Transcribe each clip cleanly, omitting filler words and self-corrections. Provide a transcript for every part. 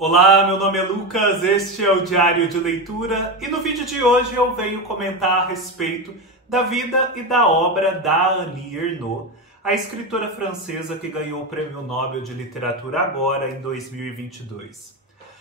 Olá, meu nome é Lucas, este é o Diário de Leitura e no vídeo de hoje eu venho comentar a respeito da vida e da obra da Annie Ernaux, a escritora francesa que ganhou o Prêmio Nobel de Literatura agora em 2022.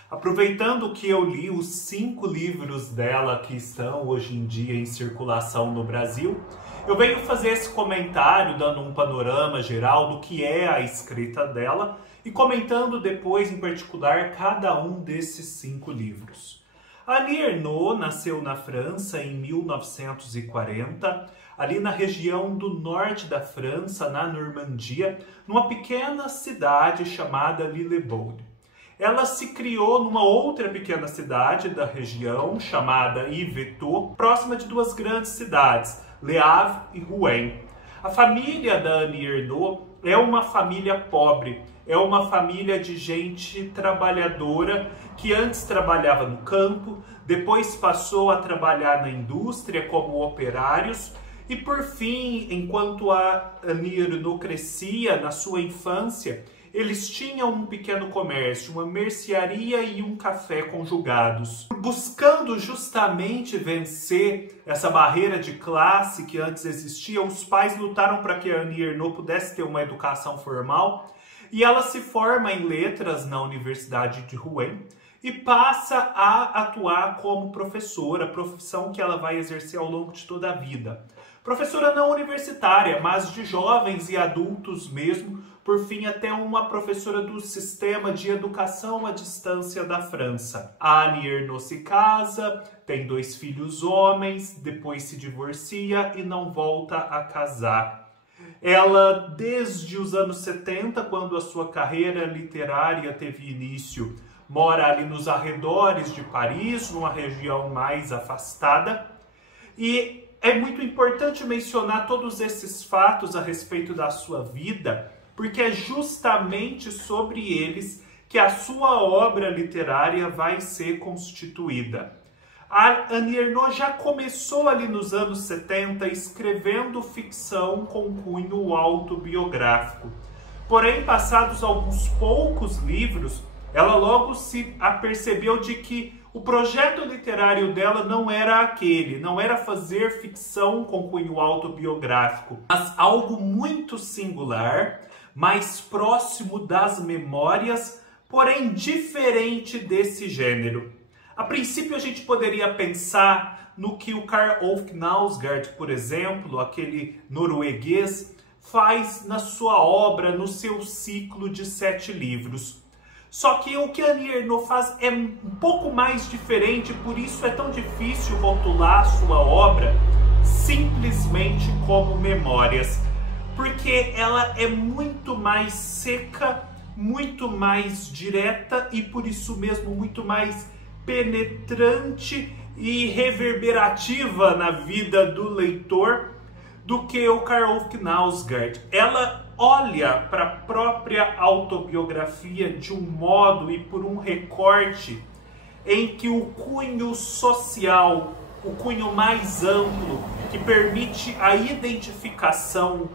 Aproveitando que eu li os 5 livros dela que estão hoje em dia em circulação no Brasil, eu venho fazer esse comentário dando um panorama geral do que é a escrita dela e comentando depois, em particular, cada um desses 5 livros. A Annie Ernaux nasceu na França em 1940, ali na região do norte da França, na Normandia, numa pequena cidade chamada Lillebold. Ela se criou numa outra pequena cidade da região, chamada Yvetot, próxima de 2 grandes cidades, Le Havre e Rouen. A família da Annie Ernaux é uma família pobre, é uma família de gente trabalhadora que antes trabalhava no campo, depois passou a trabalhar na indústria como operários e, por fim, enquanto a Annie Ernaux crescia na sua infância, eles tinham um pequeno comércio, uma mercearia e um café conjugados. Buscando justamente vencer essa barreira de classe que antes existia, os pais lutaram para que a Annie Ernaux pudesse ter uma educação formal e ela se forma em letras na Universidade de Rouen e passa a atuar como professora, profissão que ela vai exercer ao longo de toda a vida. Professora não universitária, mas de jovens e adultos mesmo, por fim até uma professora do sistema de educação à distância da França. A Annie Ernaux se casa, tem 2 filhos homens, depois se divorcia e não volta a casar. Ela, desde os anos 70, quando a sua carreira literária teve início, mora ali nos arredores de Paris, numa região mais afastada, e é muito importante mencionar todos esses fatos a respeito da sua vida, porque é justamente sobre eles que a sua obra literária vai ser constituída. A Annie Ernaux já começou ali nos anos 70 escrevendo ficção com cunho autobiográfico. Porém, passados alguns poucos livros, ela logo se apercebeu de que o projeto literário dela não era aquele, não era fazer ficção com cunho autobiográfico, mas algo muito singular, mais próximo das memórias, porém diferente desse gênero. A princípio a gente poderia pensar no que o Karl Ove Knausgaard, por exemplo, aquele norueguês, faz na sua obra, no seu ciclo de 7 livros. Só que o que a Annie Ernaux faz é um pouco mais diferente, por isso é tão difícil rotular a sua obra simplesmente como memórias. Porque ela é muito mais seca, muito mais direta e por isso mesmo muito mais penetrante e reverberativa na vida do leitor do que o Karl Ove Knausgaard. Ela olha para a própria autobiografia de um modo e por um recorte em que o cunho social, o cunho mais amplo, que permite a identificação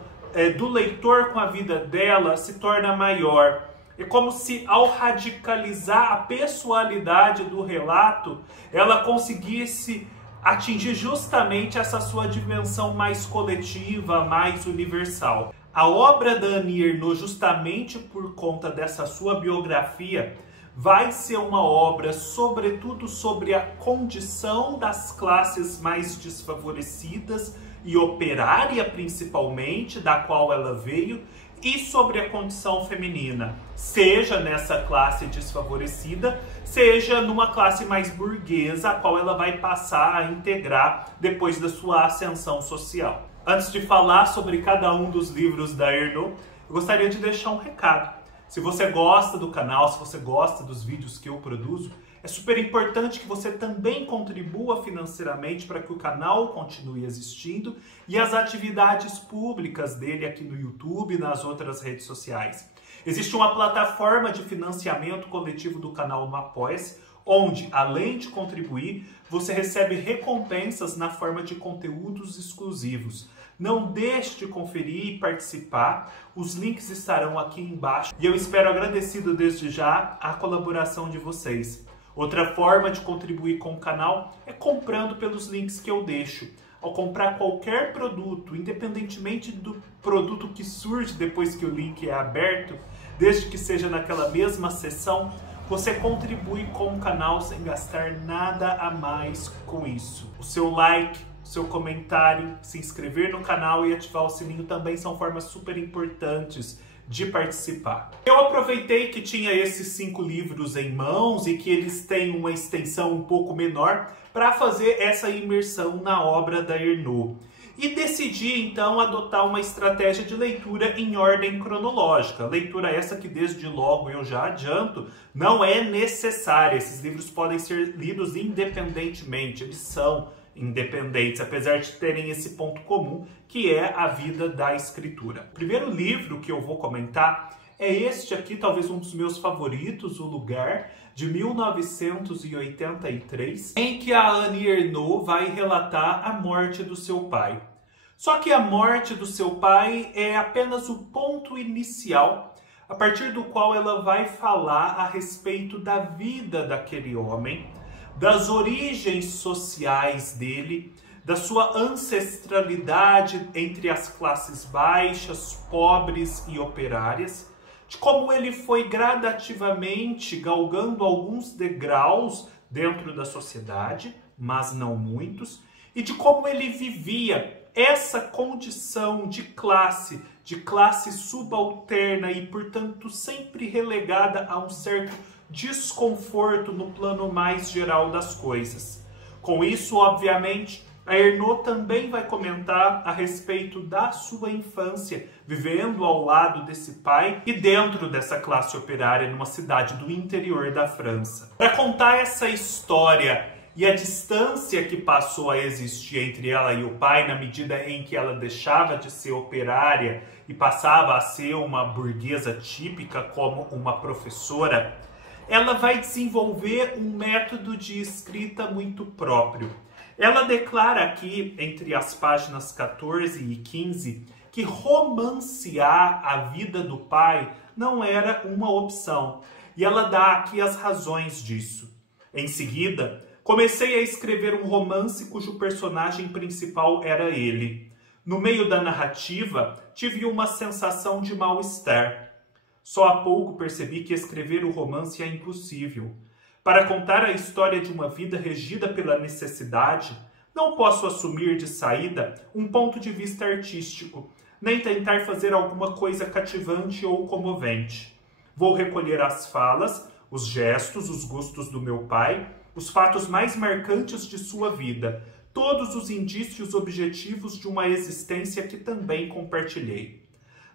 do leitor com a vida dela se torna maior. É como se, ao radicalizar a pessoalidade do relato, ela conseguisse atingir justamente essa sua dimensão mais coletiva, mais universal. A obra da Annie Ernaux, justamente por conta dessa sua biografia, vai ser uma obra, sobretudo, sobre a condição das classes mais desfavorecidas e operária, principalmente, da qual ela veio, e sobre a condição feminina, seja nessa classe desfavorecida, seja numa classe mais burguesa, a qual ela vai passar a integrar depois da sua ascensão social. Antes de falar sobre cada um dos livros da Ernaux, eu gostaria de deixar um recado. Se você gosta do canal, se você gosta dos vídeos que eu produzo, é super importante que você também contribua financeiramente para que o canal continue existindo e as atividades públicas dele aqui no YouTube e nas outras redes sociais. Existe uma plataforma de financiamento coletivo do canal no Apoia-se, onde, além de contribuir, você recebe recompensas na forma de conteúdos exclusivos. Não deixe de conferir e participar. Os links estarão aqui embaixo. E eu espero, agradecido desde já, a colaboração de vocês. Outra forma de contribuir com o canal é comprando pelos links que eu deixo. Ao comprar qualquer produto, independentemente do produto que surge depois que o link é aberto, desde que seja naquela mesma seção, você contribui com o canal sem gastar nada a mais com isso. O seu like, o seu comentário, se inscrever no canal e ativar o sininho também são formas super importantes de participar. Eu aproveitei que tinha esses 5 livros em mãos e que eles têm uma extensão um pouco menor para fazer essa imersão na obra da Ernaux. E decidi então adotar uma estratégia de leitura em ordem cronológica. Leitura essa que desde logo eu já adianto, não é necessária. Esses livros podem ser lidos independentemente, eles são independentes, apesar de terem esse ponto comum, que é a vida da escritura. O primeiro livro que eu vou comentar é este aqui, talvez um dos meus favoritos, O Lugar, de 1983, em que a Annie Ernaux vai relatar a morte do seu pai. Só que a morte do seu pai é apenas o ponto inicial, a partir do qual ela vai falar a respeito da vida daquele homem, das origens sociais dele, da sua ancestralidade entre as classes baixas, pobres e operárias, de como ele foi gradativamente galgando alguns degraus dentro da sociedade, mas não muitos, e de como ele vivia essa condição de classe subalterna e, portanto, sempre relegada a um certo desconforto no plano mais geral das coisas. Com isso, obviamente, a Ernaux também vai comentar a respeito da sua infância, vivendo ao lado desse pai e dentro dessa classe operária numa cidade do interior da França. Para contar essa história e a distância que passou a existir entre ela e o pai na medida em que ela deixava de ser operária e passava a ser uma burguesa típica como uma professora, ela vai desenvolver um método de escrita muito próprio. Ela declara aqui, entre as páginas 14 e 15, que romancear a vida do pai não era uma opção. E ela dá aqui as razões disso. Em seguida, comecei a escrever um romance cujo personagem principal era ele. No meio da narrativa, tive uma sensação de mal-estar. Só há pouco percebi que escrever o romance é impossível. Para contar a história de uma vida regida pela necessidade, não posso assumir de saída um ponto de vista artístico, nem tentar fazer alguma coisa cativante ou comovente. Vou recolher as falas, os gestos, os gostos do meu pai, os fatos mais marcantes de sua vida, todos os indícios objetivos de uma existência que também compartilhei.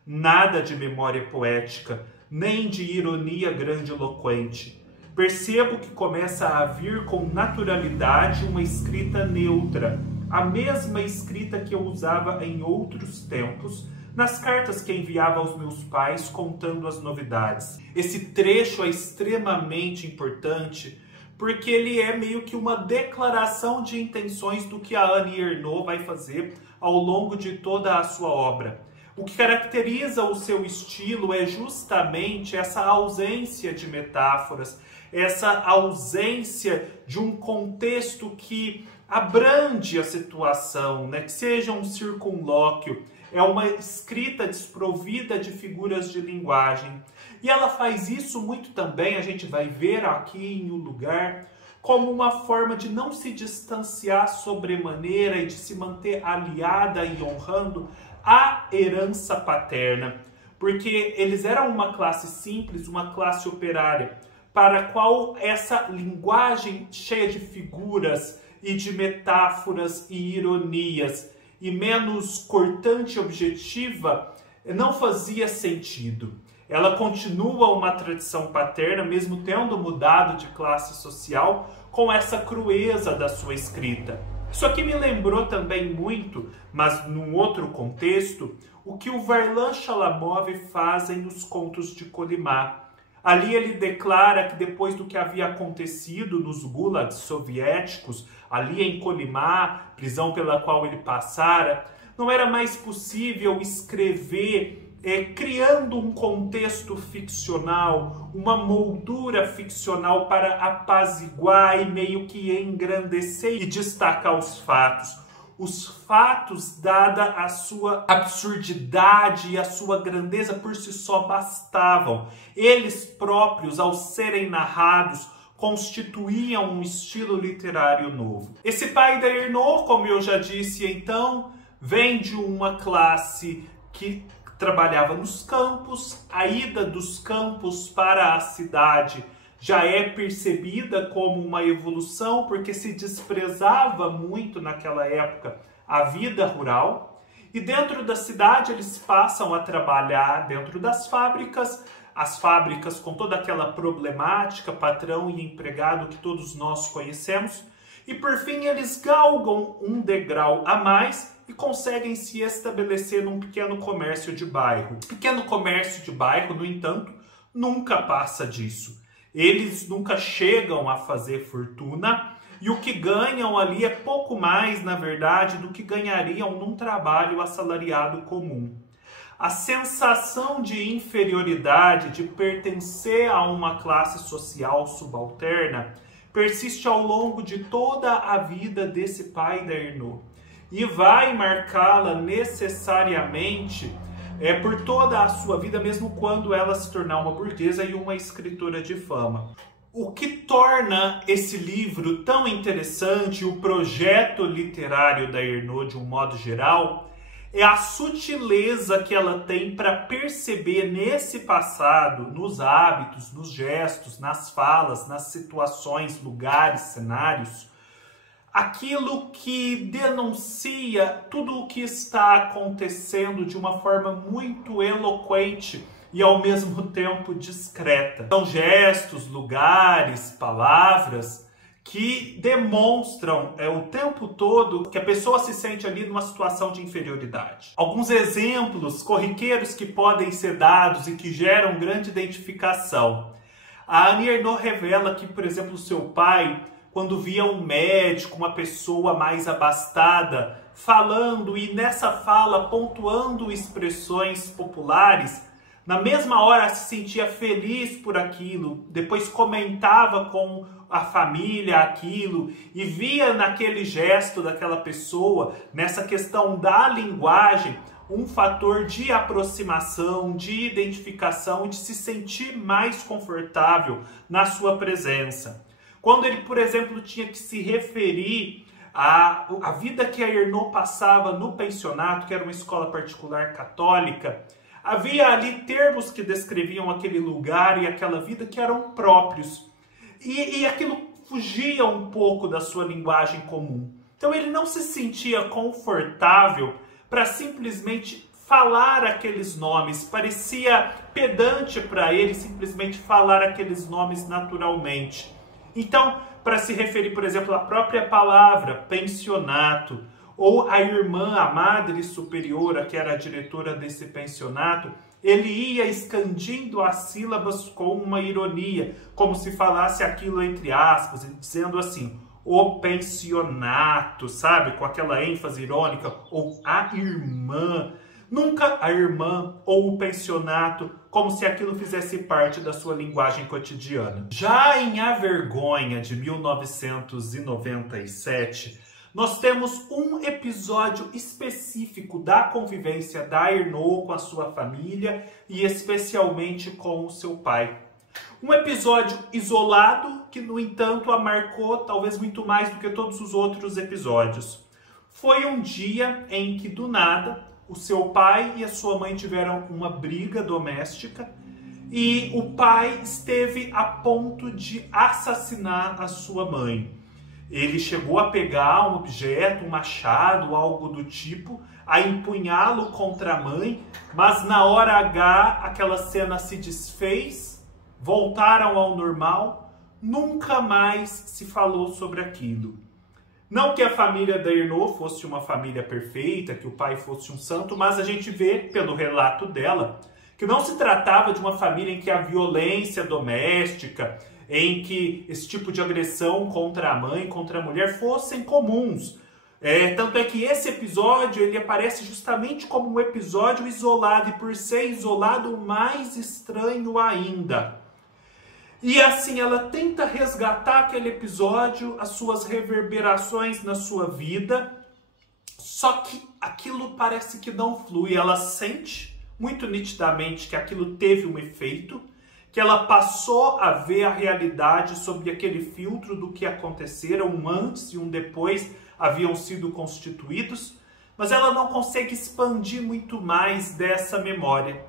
Nada de memória poética, nem de ironia grandiloquente. Percebo que começa a vir com naturalidade uma escrita neutra, a mesma escrita que eu usava em outros tempos, nas cartas que enviava aos meus pais contando as novidades. Esse trecho é extremamente importante porque ele é meio que uma declaração de intenções do que a Annie Ernaux vai fazer ao longo de toda a sua obra. O que caracteriza o seu estilo é justamente essa ausência de metáforas, essa ausência de um contexto que abrange a situação, né? Que seja um circunlóquio. É uma escrita desprovida de figuras de linguagem. E ela faz isso muito também, a gente vai ver aqui em O Lugar, como uma forma de não se distanciar sobremaneira e de se manter aliada e honrando a herança paterna, porque eles eram uma classe simples, uma classe operária, para a qual essa linguagem cheia de figuras e de metáforas e ironias e menos cortante e objetiva não fazia sentido. Ela continua uma tradição paterna, mesmo tendo mudado de classe social, com essa crueza da sua escrita. Isso aqui me lembrou também muito, mas num outro contexto, o que o Varlam Chalamov faz nos Contos de Colimá. Ali ele declara que depois do que havia acontecido nos gulags soviéticos, ali em Colimá, prisão pela qual ele passara, Não era mais possível escrever criando um contexto ficcional, uma moldura ficcional para apaziguar e meio que engrandecer e destacar os fatos. Os fatos, dada a sua absurdidade e a sua grandeza por si só bastavam. Eles próprios, ao serem narrados, constituíam um estilo literário novo. Esse pai da Ernaux, como eu já disse então, vem de uma classe que trabalhava nos campos. A ida dos campos para a cidade já é percebida como uma evolução, porque se desprezava muito naquela época a vida rural. E dentro da cidade eles passam a trabalhar dentro das fábricas, as fábricas com toda aquela problemática, patrão e empregado que todos nós conhecemos. E por fim eles galgam um degrau a mais e conseguem se estabelecer num pequeno comércio de bairro. O pequeno comércio de bairro, no entanto, nunca passa disso. Eles nunca chegam a fazer fortuna e o que ganham ali é pouco mais, na verdade, do que ganhariam num trabalho assalariado comum. A sensação de inferioridade, de pertencer a uma classe social subalterna, persiste ao longo de toda a vida desse pai da Ernaux. E vai marcá-la necessariamente por toda a sua vida, mesmo quando ela se tornar uma burguesa e uma escritora de fama. O que torna esse livro tão interessante, o projeto literário da Ernaux de um modo geral, é a sutileza que ela tem para perceber nesse passado, nos hábitos, nos gestos, nas falas, nas situações, lugares, cenários, aquilo que denuncia tudo o que está acontecendo de uma forma muito eloquente e ao mesmo tempo discreta. São gestos, lugares, palavras que demonstram o tempo todo que a pessoa se sente ali numa situação de inferioridade. Alguns exemplos corriqueiros que podem ser dados e que geram grande identificação. A Annie Ernaux revela que, por exemplo, o seu pai, quando via um médico, uma pessoa mais abastada, falando e nessa fala pontuando expressões populares, na mesma hora se sentia feliz por aquilo, depois comentava com a família aquilo e via naquele gesto daquela pessoa, nessa questão da linguagem, um fator de aproximação, de identificação e de se sentir mais confortável na sua presença. Quando ele, por exemplo, tinha que se referir à vida que a Ernaux passava no pensionato, que era uma escola particular católica, havia ali termos que descreviam aquele lugar e aquela vida que eram próprios. E aquilo fugia um pouco da sua linguagem comum. Então ele não se sentia confortável para simplesmente falar aqueles nomes. Parecia pedante para ele simplesmente falar aqueles nomes naturalmente. Então, para se referir, por exemplo, à própria palavra pensionato, ou a irmã, a madre superiora, que era a diretora desse pensionato, ele ia escandindo as sílabas com uma ironia, como se falasse aquilo entre aspas, dizendo assim, o pensionato, sabe? Com aquela ênfase irônica, ou a irmã. Nunca a irmã ou o pensionato, como se aquilo fizesse parte da sua linguagem cotidiana. Já em A Vergonha, de 1997, nós temos um episódio específico da convivência da Ernaux com a sua família e especialmente com o seu pai. Um episódio isolado que, no entanto, a marcou talvez muito mais do que todos os outros episódios. Foi um dia em que, do nada, o seu pai e a sua mãe tiveram uma briga doméstica e o pai esteve a ponto de assassinar a sua mãe. Ele chegou a pegar um objeto, um machado, algo do tipo, a empunhá-lo contra a mãe, mas na hora H aquela cena se desfez, voltaram ao normal, nunca mais se falou sobre aquilo. Não que a família da Ernaux fosse uma família perfeita, que o pai fosse um santo, mas a gente vê pelo relato dela que não se tratava de uma família em que a violência doméstica, em que esse tipo de agressão contra a mãe, contra a mulher fossem comuns. Tanto é que esse episódio ele aparece justamente como um episódio isolado, e por ser isolado, mais estranho ainda. E assim, ela tenta resgatar aquele episódio, as suas reverberações na sua vida, só que aquilo parece que não flui. Ela sente muito nitidamente que aquilo teve um efeito, que ela passou a ver a realidade sob aquele filtro do que acontecera, um antes e um depois haviam sido constituídos, mas ela não consegue expandir muito mais dessa memória.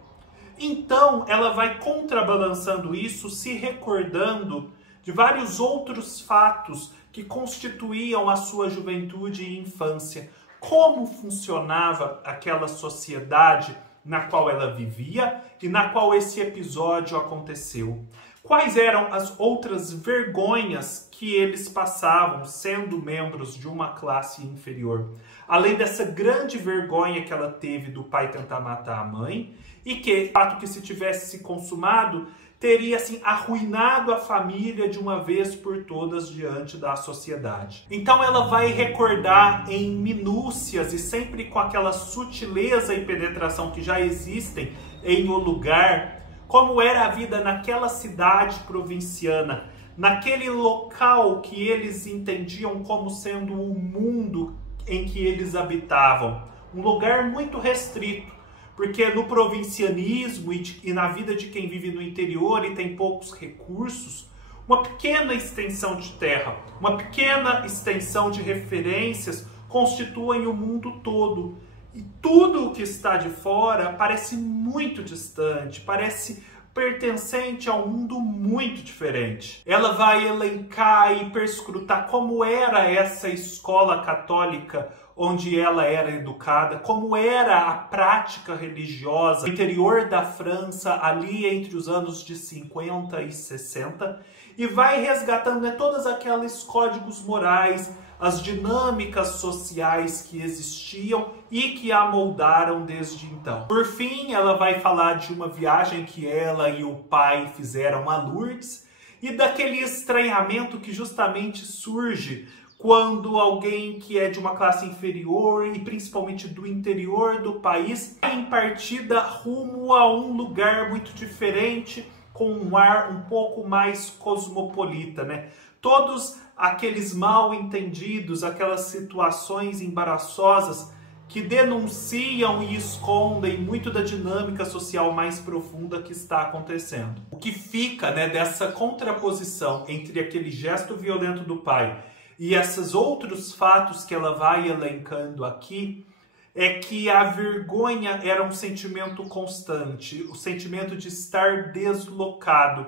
Então, ela vai contrabalançando isso, se recordando de vários outros fatos que constituíam a sua juventude e infância. Como funcionava aquela sociedade na qual ela vivia e na qual esse episódio aconteceu. Quais eram as outras vergonhas que eles passavam sendo membros de uma classe inferior? Além dessa grande vergonha que ela teve do pai tentar matar a mãe, e que, fato que se tivesse se consumado, teria assim arruinado a família de uma vez por todas diante da sociedade. Então ela vai recordar em minúcias e sempre com aquela sutileza e penetração que já existem em O Lugar, como era a vida naquela cidade provinciana, naquele local que eles entendiam como sendo o mundo em que eles habitavam. Um lugar muito restrito, porque no provincianismo e na vida de quem vive no interior e tem poucos recursos, uma pequena extensão de terra, uma pequena extensão de referências constituem o mundo todo. E tudo o que está de fora parece muito distante, parece pertencente a um mundo muito diferente. Ela vai elencar e perscrutar como era essa escola católica onde ela era educada, como era a prática religiosa no interior da França, ali entre os anos de 50 e 60, e vai resgatando todos aqueles códigos morais, as dinâmicas sociais que existiam e que a moldaram desde então. Por fim, ela vai falar de uma viagem que ela e o pai fizeram a Lourdes, e daquele estranhamento que justamente surge quando alguém que é de uma classe inferior e principalmente do interior do país vai em partida rumo a um lugar muito diferente, com um ar um pouco mais cosmopolita, né? Todos aqueles mal entendidos, aquelas situações embaraçosas que denunciam e escondem muito da dinâmica social mais profunda que está acontecendo. O que fica, né, dessa contraposição entre aquele gesto violento do pai e esses outros fatos que ela vai elencando aqui, é que a vergonha era um sentimento constante, o sentimento de estar deslocado.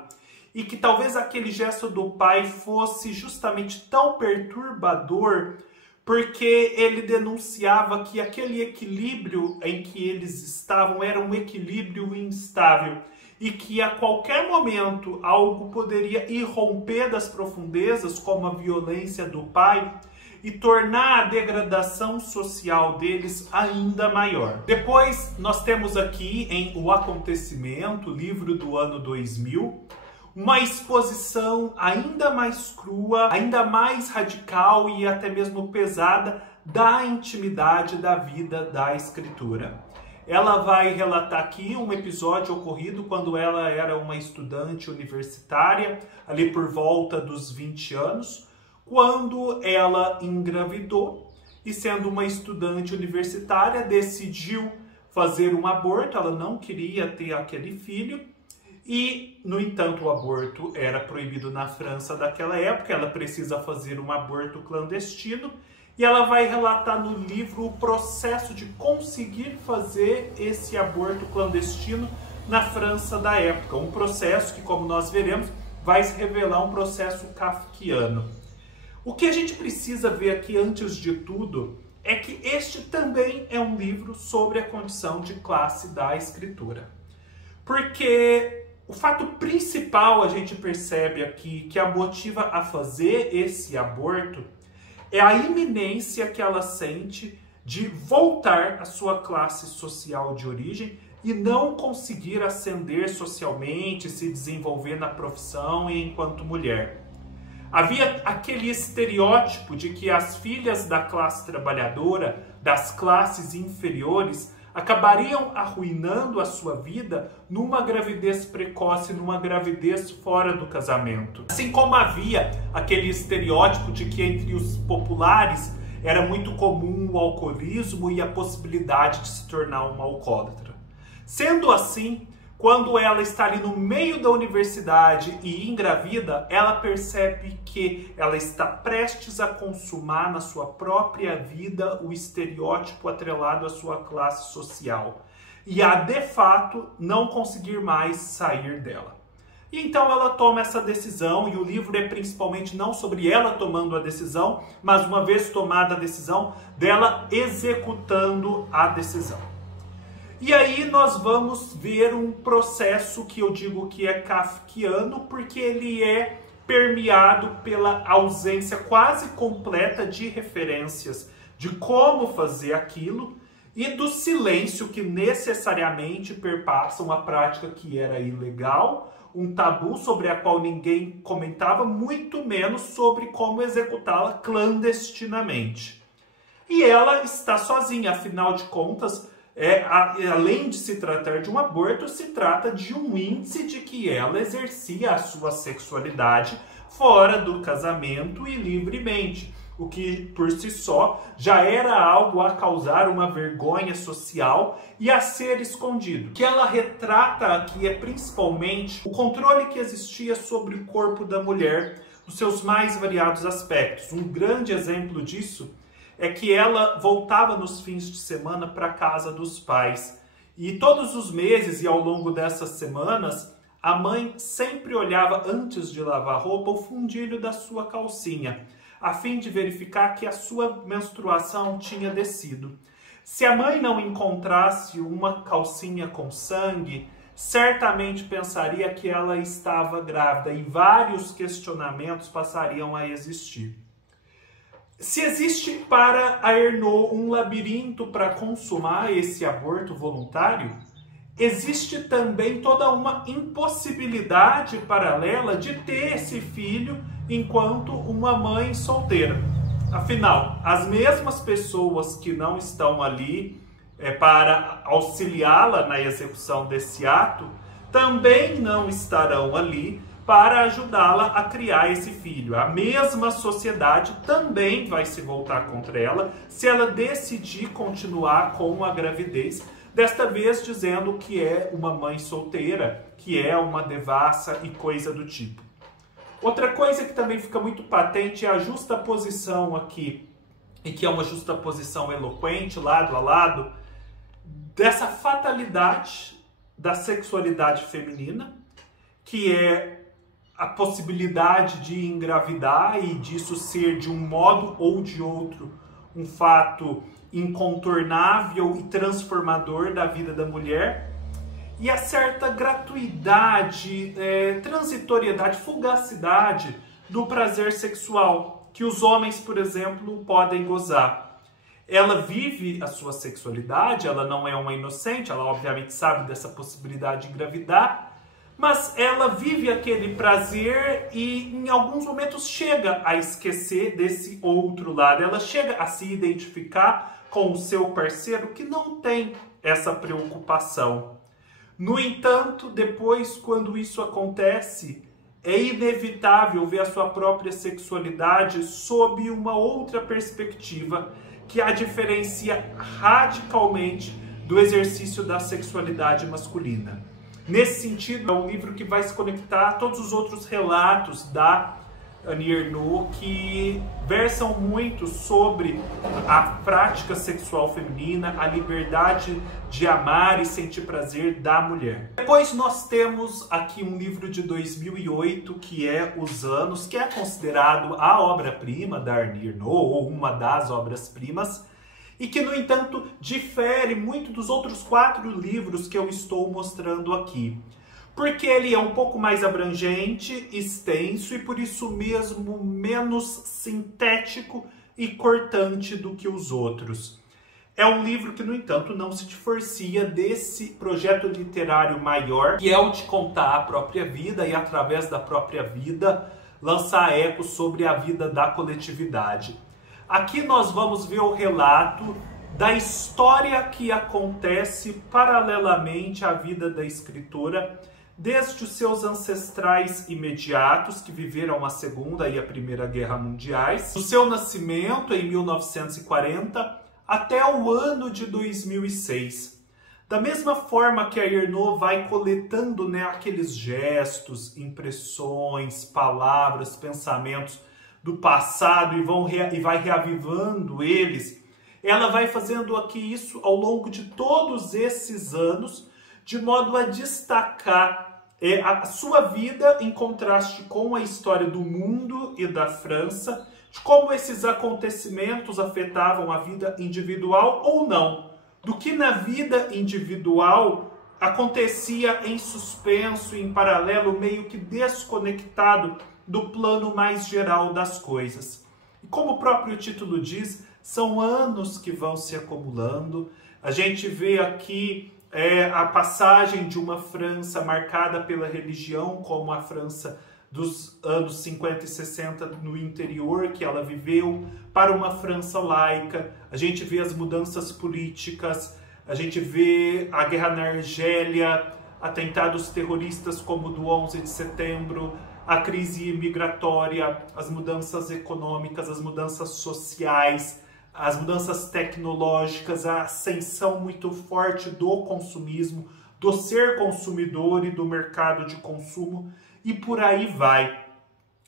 E que talvez aquele gesto do pai fosse justamente tão perturbador porque ele denunciava que aquele equilíbrio em que eles estavam era um equilíbrio instável e que a qualquer momento algo poderia irromper das profundezas, como a violência do pai, e tornar a degradação social deles ainda maior. Depois nós temos aqui em O Acontecimento, livro do ano 2000, uma exposição ainda mais crua, ainda mais radical e até mesmo pesada da intimidade da vida da escritora. Ela vai relatar aqui um episódio ocorrido quando ela era uma estudante universitária, ali por volta dos 20 anos, quando ela engravidou e, sendo uma estudante universitária, decidiu fazer um aborto. Ela não queria ter aquele filho e, no entanto, o aborto era proibido na França daquela época. Ela precisa fazer um aborto clandestino. E ela vai relatar no livro o processo de conseguir fazer esse aborto clandestino na França da época. Um processo que, como nós veremos, vai se revelar um processo kafkiano. O que a gente precisa ver aqui, antes de tudo, é que este também é um livro sobre a condição de classe da escritora. Porque o fato principal a gente percebe aqui que a motiva a fazer esse aborto é a iminência que ela sente de voltar à sua classe social de origem e não conseguir ascender socialmente, se desenvolver na profissão e enquanto mulher. Havia aquele estereótipo de que as filhas da classe trabalhadora, das classes inferiores, acabariam arruinando a sua vida numa gravidez precoce, numa gravidez fora do casamento. Assim como havia aquele estereótipo de que entre os populares era muito comum o alcoolismo e a possibilidade de se tornar uma alcoólatra. Sendo assim, quando ela está ali no meio da universidade e engravida, ela percebe que ela está prestes a consumar na sua própria vida o estereótipo atrelado à sua classe social. E a, de fato, não conseguir mais sair dela. E então ela toma essa decisão, e o livro é principalmente não sobre ela tomando a decisão, mas uma vez tomada a decisão, dela executando a decisão. E aí nós vamos ver um processo que eu digo que é kafkiano, porque ele é permeado pela ausência quase completa de referências de como fazer aquilo e do silêncio que necessariamente perpassa uma prática que era ilegal, um tabu sobre a qual ninguém comentava, muito menos sobre como executá-la clandestinamente. E ela está sozinha, afinal de contas, além de se tratar de um aborto, se trata de um índice de que ela exercia a sua sexualidade fora do casamento e livremente, o que por si só já era algo a causar uma vergonha social e a ser escondido. O que ela retrata aqui é principalmente o controle que existia sobre o corpo da mulher, nos seus mais variados aspectos. Um grande exemplo disso é que ela voltava nos fins de semana para a casa dos pais. E todos os meses e ao longo dessas semanas, a mãe sempre olhava antes de lavar a roupa o fundilho da sua calcinha, a fim de verificar que a sua menstruação tinha descido. Se a mãe não encontrasse uma calcinha com sangue, certamente pensaria que ela estava grávida e vários questionamentos passariam a existir. Se existe para a Ernaux um labirinto para consumar esse aborto voluntário, existe também toda uma impossibilidade paralela de ter esse filho enquanto uma mãe solteira. Afinal, as mesmas pessoas que não estão ali para auxiliá-la na execução desse ato, também não estarão ali para ajudá-la a criar esse filho. A mesma sociedade também vai se voltar contra ela se ela decidir continuar com a gravidez, desta vez dizendo que é uma mãe solteira, que é uma devassa e coisa do tipo. Outra coisa que também fica muito patente é a justaposição aqui, e que é uma justaposição eloquente, lado a lado, dessa fatalidade da sexualidade feminina, que é a possibilidade de engravidar e disso ser de um modo ou de outro um fato incontornável e transformador da vida da mulher, e a certa gratuidade, transitoriedade, fugacidade do prazer sexual que os homens, por exemplo, podem gozar. Ela vive a sua sexualidade, ela não é uma inocente, ela obviamente sabe dessa possibilidade de engravidar, mas ela vive aquele prazer e em alguns momentos chega a esquecer desse outro lado. Ela chega a se identificar com o seu parceiro que não tem essa preocupação. No entanto, depois, quando isso acontece, é inevitável ver a sua própria sexualidade sob uma outra perspectiva que a diferencia radicalmente do exercício da sexualidade masculina. Nesse sentido, é um livro que vai se conectar a todos os outros relatos da Annie Ernaux que versam muito sobre a prática sexual feminina, a liberdade de amar e sentir prazer da mulher. Depois nós temos aqui um livro de 2008 que é Os Anos, que é considerado a obra-prima da Annie Ernaux, ou uma das obras-primas, e que, no entanto, difere muito dos outros 4 livros que eu estou mostrando aqui. Porque ele é um pouco mais abrangente, extenso e, por isso mesmo, menos sintético e cortante do que os outros. É um livro que, no entanto, não se divorcia desse projeto literário maior, que é o de contar a própria vida e, através da própria vida, lançar eco sobre a vida da coletividade. Aqui nós vamos ver o relato da história que acontece paralelamente à vida da escritora, desde os seus ancestrais imediatos, que viveram a Segunda e a Primeira Guerra Mundiais, do seu nascimento em 1940 até o ano de 2006. Da mesma forma que a Ernaux vai coletando, né, aqueles gestos, impressões, palavras, pensamentos do passado e vai reavivando eles, ela vai fazendo aqui isso ao longo de todos esses anos, de modo a destacar a sua vida em contraste com a história do mundo e da França, de como esses acontecimentos afetavam a vida individual ou não, do que na vida individual acontecia em suspenso, em paralelo, meio que desconectado do plano mais geral das coisas. E como o próprio título diz, são anos que vão se acumulando. A gente vê aqui a passagem de uma França marcada pela religião, como a França dos anos 50 e 60 no interior que ela viveu, para uma França laica. A gente vê as mudanças políticas, a gente vê a guerra na Argélia, atentados terroristas como o do 11 de setembro, a crise migratória, as mudanças econômicas, as mudanças sociais, as mudanças tecnológicas, a ascensão muito forte do consumismo, do ser consumidor e do mercado de consumo, e por aí vai.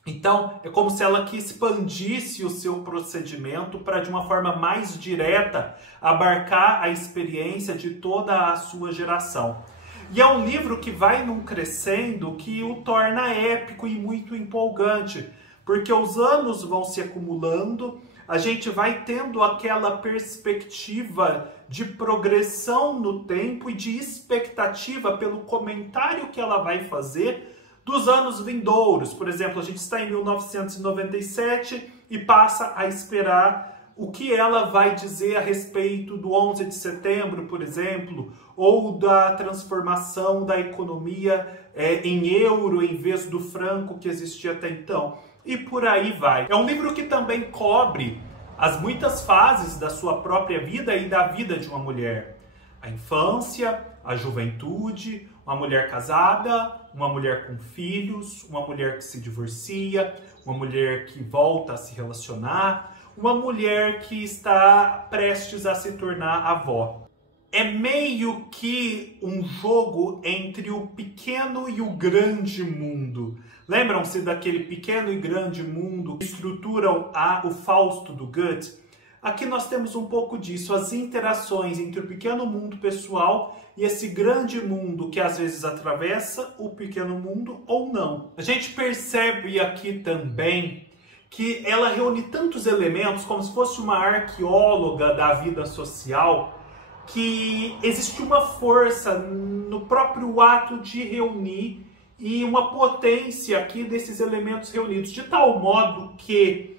Então, é como se ela aqui expandisse o seu procedimento para, de uma forma mais direta, abarcar a experiência de toda a sua geração. E é um livro que vai num crescendo que o torna épico e muito empolgante, porque os anos vão se acumulando, a gente vai tendo aquela perspectiva de progressão no tempo e de expectativa pelo comentário que ela vai fazer dos anos vindouros. Por exemplo, a gente está em 1997 e passa a esperar o que ela vai dizer a respeito do 11 de setembro, por exemplo, ou da transformação da economia em euro em vez do franco que existia até então. E por aí vai. É um livro que também cobre as muitas fases da sua própria vida e da vida de uma mulher. A infância, a juventude, uma mulher casada, uma mulher com filhos, uma mulher que se divorcia, uma mulher que volta a se relacionar, uma mulher que está prestes a se tornar avó. É meio que um jogo entre o pequeno e o grande mundo. Lembram-se daquele pequeno e grande mundo que estruturam o Fausto do Goethe? Aqui nós temos um pouco disso, as interações entre o pequeno mundo pessoal e esse grande mundo que às vezes atravessa o pequeno mundo ou não. A gente percebe aqui também que ela reúne tantos elementos, como se fosse uma arqueóloga da vida social, que existe uma força no próprio ato de reunir e uma potência aqui desses elementos reunidos, de tal modo que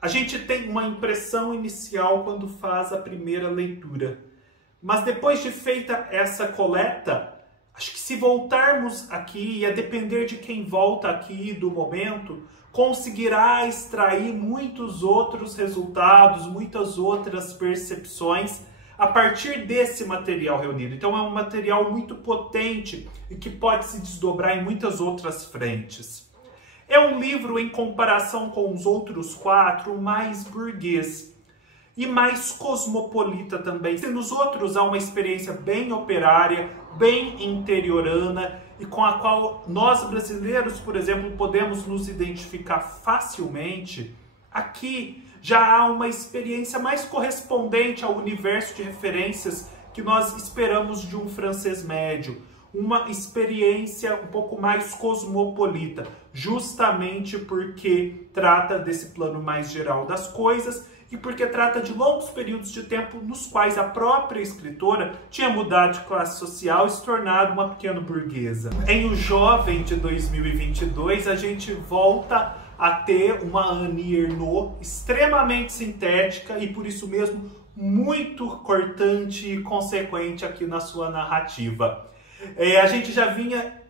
a gente tem uma impressão inicial quando faz a primeira leitura. Mas depois de feita essa coleta, acho que se voltarmos aqui, e a depender de quem volta aqui do momento, conseguirá extrair muitos outros resultados, muitas outras percepções a partir desse material reunido. Então é um material muito potente e que pode se desdobrar em muitas outras frentes. É um livro, em comparação com os outros quatro, mais burguês e mais cosmopolita também. Nos outros há uma experiência bem operária, bem interiorana e com a qual nós brasileiros, por exemplo, podemos nos identificar facilmente. Aqui já há uma experiência mais correspondente ao universo de referências que nós esperamos de um francês médio. Uma experiência um pouco mais cosmopolita, justamente porque trata desse plano mais geral das coisas e porque trata de longos períodos de tempo nos quais a própria escritora tinha mudado de classe social e se tornado uma pequena burguesa. Em O Jovem de 2022, a gente volta a ter uma Annie Ernaux extremamente sintética e, por isso mesmo, muito cortante e consequente aqui na sua narrativa. A gente já vinha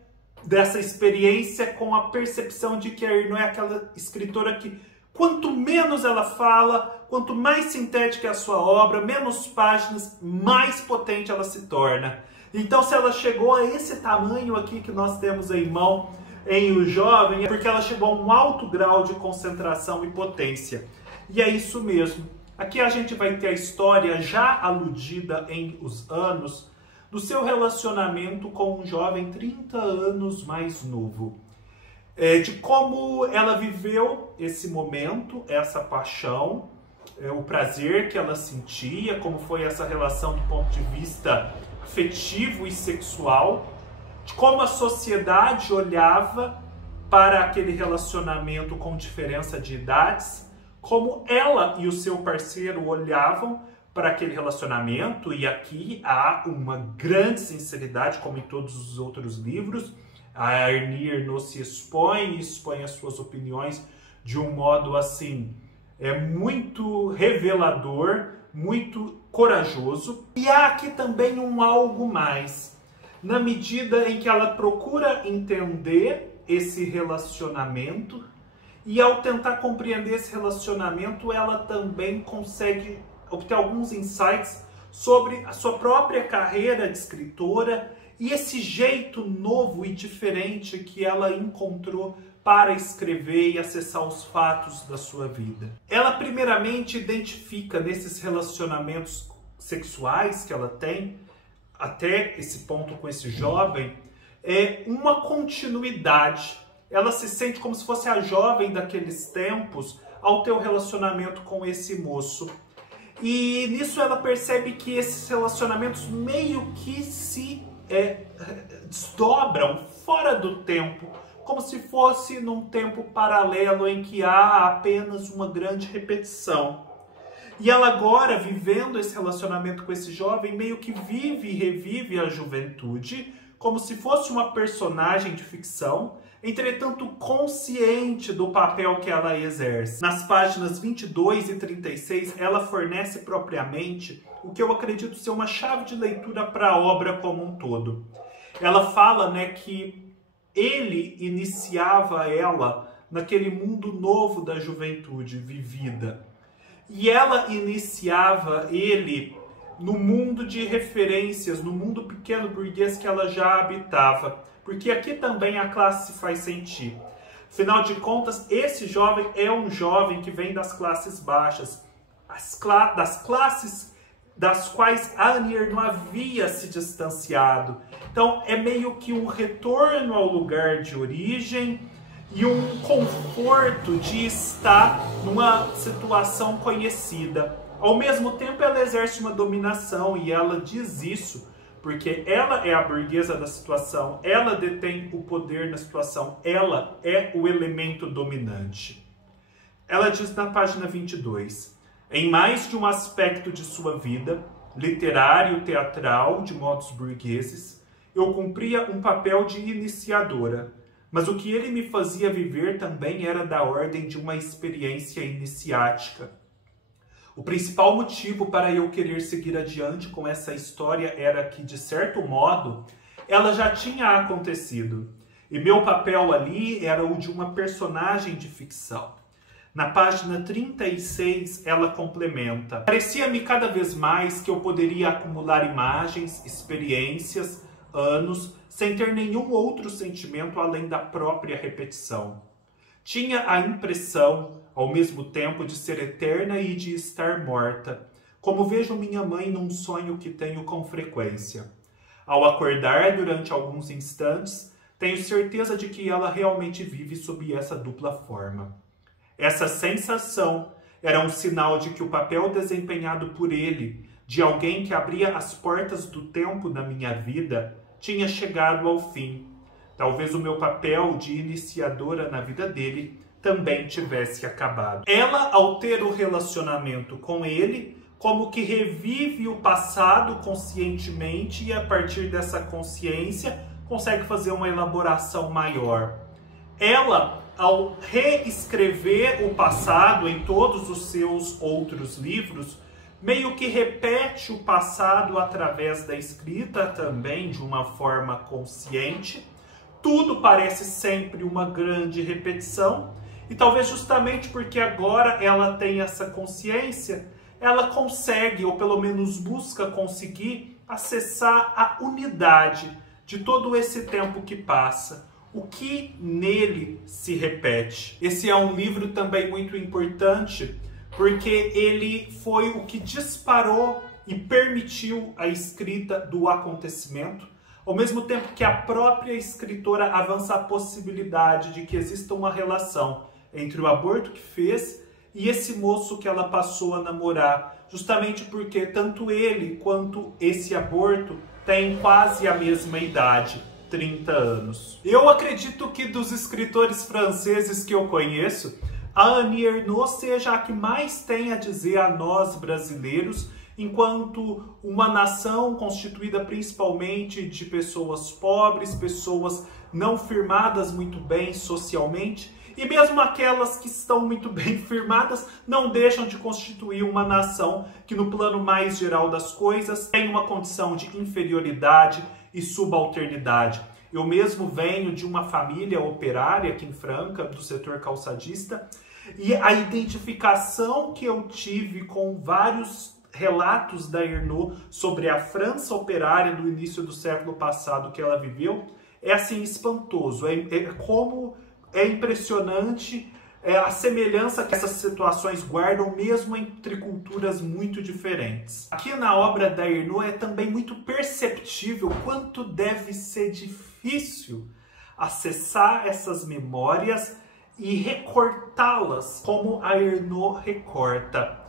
dessa experiência com a percepção de que a Ernaux é aquela escritora que quanto menos ela fala, quanto mais sintética é a sua obra, menos páginas, mais potente ela se torna. Então, se ela chegou a esse tamanho aqui que nós temos em mão, em O Jovem, é porque ela chegou a um alto grau de concentração e potência. E é isso mesmo. Aqui a gente vai ter a história já aludida em Os Anos, do seu relacionamento com um jovem 30 anos mais novo. De como ela viveu esse momento, essa paixão, o prazer que ela sentia, como foi essa relação do ponto de vista afetivo e sexual, de como a sociedade olhava para aquele relacionamento com diferença de idades, como ela e o seu parceiro olhavam para aquele relacionamento, e aqui há uma grande sinceridade, como em todos os outros livros. A Ernaux se expõe as suas opiniões de um modo assim, muito revelador, muito corajoso. E há aqui também um algo mais, na medida em que ela procura entender esse relacionamento, e ao tentar compreender esse relacionamento, ela também consegue obter alguns insights sobre a sua própria carreira de escritora e esse jeito novo e diferente que ela encontrou para escrever e acessar os fatos da sua vida. Ela primeiramente identifica nesses relacionamentos sexuais que ela tem, até esse ponto com esse jovem, uma continuidade. Ela se sente como se fosse a jovem daqueles tempos ao ter o relacionamento com esse moço. E nisso ela percebe que esses relacionamentos meio que se desdobram fora do tempo, como se fosse num tempo paralelo em que há apenas uma grande repetição. E ela agora, vivendo esse relacionamento com esse jovem, meio que vive e revive a juventude, como se fosse uma personagem de ficção, entretanto consciente do papel que ela exerce. Nas páginas 22 e 36, ela fornece propriamente o que eu acredito ser uma chave de leitura para a obra como um todo. Ela fala, que ele iniciava ela naquele mundo novo da juventude vivida. E ela iniciava ele no mundo de referências, no mundo pequeno burguês que ela já habitava. Porque aqui também a classe se faz sentir. Afinal de contas, esse jovem é um jovem que vem das classes baixas, das classes das quais a Annie Ernaux havia se distanciado. Então é meio que um retorno ao lugar de origem e um conforto de estar numa situação conhecida. Ao mesmo tempo ela exerce uma dominação e ela diz isso porque ela é a burguesa da situação, ela detém o poder na situação, ela é o elemento dominante. Ela diz na página 22, em mais de um aspecto de sua vida, literário, teatral, de modos burgueses, eu cumpria um papel de iniciadora, mas o que ele me fazia viver também era da ordem de uma experiência iniciática. O principal motivo para eu querer seguir adiante com essa história era que, de certo modo, ela já tinha acontecido. E meu papel ali era o de uma personagem de ficção. Na página 36, ela complementa. Parecia-me cada vez mais que eu poderia acumular imagens, experiências, anos, sem ter nenhum outro sentimento além da própria repetição. Tinha a impressão, ao mesmo tempo, de ser eterna e de estar morta, como vejo minha mãe num sonho que tenho com frequência. Ao acordar durante alguns instantes, tenho certeza de que ela realmente vive sob essa dupla forma. Essa sensação era um sinal de que o papel desempenhado por ele, de alguém que abria as portas do tempo na minha vida, tinha chegado ao fim. Talvez o meu papel de iniciadora na vida dele também tivesse acabado. Ela, ao ter o relacionamento com ele, como que revive o passado conscientemente e a partir dessa consciência consegue fazer uma elaboração maior. Ela, ao reescrever o passado em todos os seus outros livros, meio que repete o passado através da escrita também de uma forma consciente, Tudo parece sempre uma grande repetição, e talvez justamente porque agora ela tem essa consciência, ela consegue, ou pelo menos busca conseguir, acessar a unidade de todo esse tempo que passa. O que nele se repete. Esse é um livro também muito importante, porque ele foi o que disparou e permitiu a escrita do acontecimento, ao mesmo tempo que a própria escritora avança a possibilidade de que exista uma relação entre o aborto que fez e esse moço que ela passou a namorar, justamente porque tanto ele quanto esse aborto têm quase a mesma idade, 30 anos. Eu acredito que dos escritores franceses que eu conheço, a Annie Ernaux seja a que mais tem a dizer a nós brasileiros, enquanto uma nação constituída principalmente de pessoas pobres, pessoas não firmadas muito bem socialmente, e mesmo aquelas que estão muito bem firmadas não deixam de constituir uma nação que, no plano mais geral das coisas, tem uma condição de inferioridade e subalternidade. Eu mesmo venho de uma família operária aqui em Franca, do setor calçadista, e a identificação que eu tive com vários relatos da Ernaux sobre a França operária do início do século passado que ela viveu é assim espantoso. É impressionante a semelhança que essas situações guardam mesmo entre culturas muito diferentes. Aqui na obra da Ernaux é também muito perceptível quanto deve ser difícil acessar essas memórias e recortá-las como a Ernaux recorta.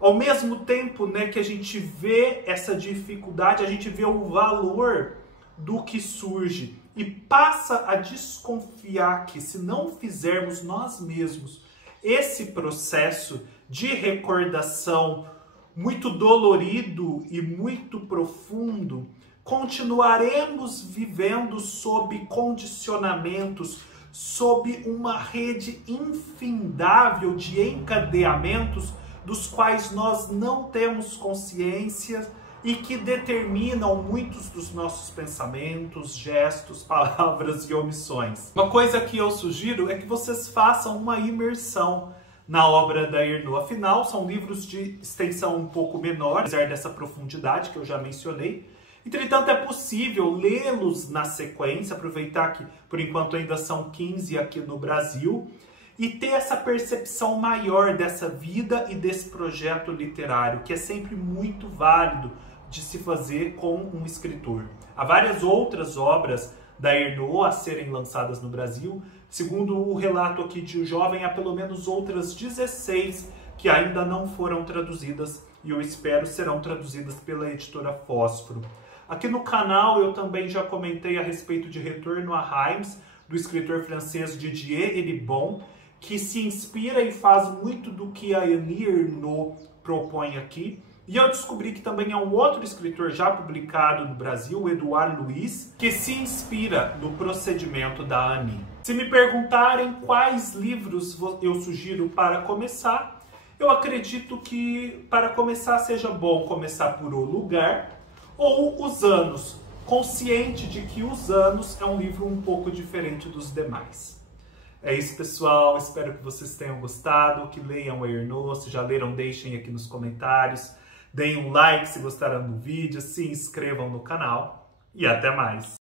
Ao mesmo tempo, né, que a gente vê essa dificuldade, a gente vê o valor do que surge e passa a desconfiar que, se não fizermos nós mesmos esse processo de recordação muito dolorido e muito profundo, continuaremos vivendo sob condicionamentos, sob uma rede infindável de encadeamentos dos quais nós não temos consciência e que determinam muitos dos nossos pensamentos, gestos, palavras e omissões. Uma coisa que eu sugiro é que vocês façam uma imersão na obra da Ernaux. Afinal, são livros de extensão um pouco menor, apesar dessa profundidade que eu já mencionei. Entretanto, é possível lê-los na sequência, aproveitar que, por enquanto, ainda são 15 aqui no Brasil, e ter essa percepção maior dessa vida e desse projeto literário, que é sempre muito válido de se fazer com um escritor. Há várias outras obras da Ernaux a serem lançadas no Brasil. Segundo o relato aqui de um jovem, há pelo menos outras 16 que ainda não foram traduzidas e eu espero serão traduzidas pela editora Fósforo. Aqui no canal eu também já comentei a respeito de Retorno a Reims, do escritor francês Didier Eribon, que se inspira e faz muito do que a Annie Ernaux propõe aqui. E eu descobri que também é um outro escritor já publicado no Brasil, o Edouard Louis, que se inspira no procedimento da Annie. Se me perguntarem quais livros eu sugiro para começar, eu acredito que para começar seja bom começar por O Lugar ou Os Anos, consciente de que Os Anos é um livro um pouco diferente dos demais. É isso, pessoal. Espero que vocês tenham gostado, que leiam a Ernaux. Se já leram, deixem aqui nos comentários. Deem um like se gostaram do vídeo, se inscrevam no canal e até mais!